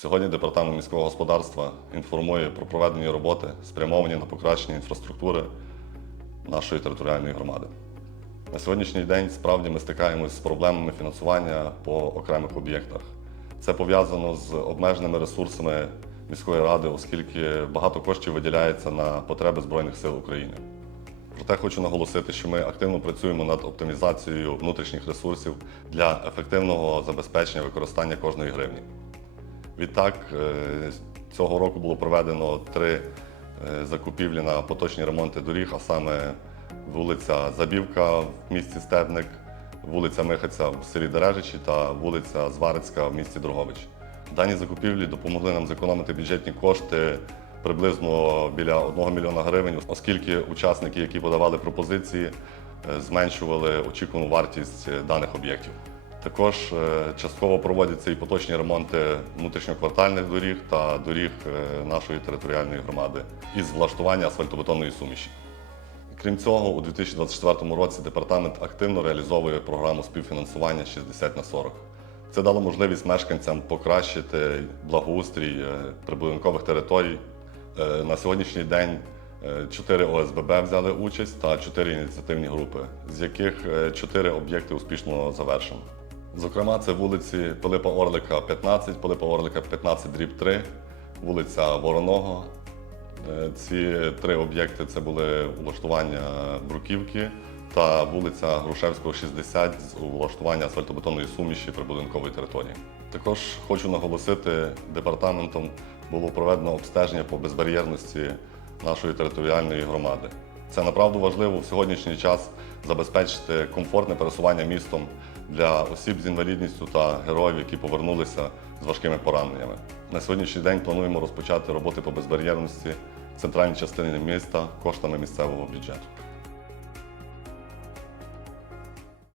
Сьогодні департамент міського господарства інформує про проведені роботи, спрямовані на покращення інфраструктури нашої територіальної громади. На сьогоднішній день справді ми стикаємось з проблемами фінансування по окремих об'єктах. Це пов'язано з обмеженими ресурсами міської ради, оскільки багато коштів виділяється на потреби Збройних сил України. Проте хочу наголосити, що ми активно працюємо над оптимізацією внутрішніх ресурсів для ефективного забезпечення використання кожної гривні. Відтак, е, цього року було проведено три е, закупівлі на поточні ремонти доріг, а саме вулиця Забівка в місті Стебник, вулиця Михаця в селі Дережичі та вулиця Зварицька в місті Дрогобич. Дані закупівлі допомогли нам зекономити бюджетні кошти приблизно біля 1 мільйона гривень, оскільки учасники, які подавали пропозиції, е, зменшували очікувану вартість даних об'єктів. Також е, частково проводяться і поточні ремонти внутрішньоквартальних доріг та доріг е, нашої територіальної громади із влаштування асфальтобетонної суміші. Крім цього, у 2024 році департамент активно реалізовує програму співфінансування 60 на 40. Це дало можливість мешканцям покращити благоустрій е, прибудинкових територій. На сьогоднішній день 4 ОСББ взяли участь та 4 ініціативні групи, з яких 4 об'єкти успішно завершено. Зокрема, це вулиці Пилипа Орлика 15, Пилипа Орлика 15 дріб 3, вулиця Вороного. Е, Ці три об'єкти це були влаштування бруківки та вулиця Грушевського, 60 з влаштування асфальтобетонної суміші прибудинкової території. Також хочу наголосити, департаментом було проведено обстеження по безбар'єрності нашої територіальної громади. Це направду важливо в сьогоднішній час забезпечити комфортне пересування містом для осіб з інвалідністю та героїв, які повернулися з важкими пораненнями. На сьогоднішній день плануємо розпочати роботи по безбар'єрності в центральній частині міста коштами місцевого бюджету.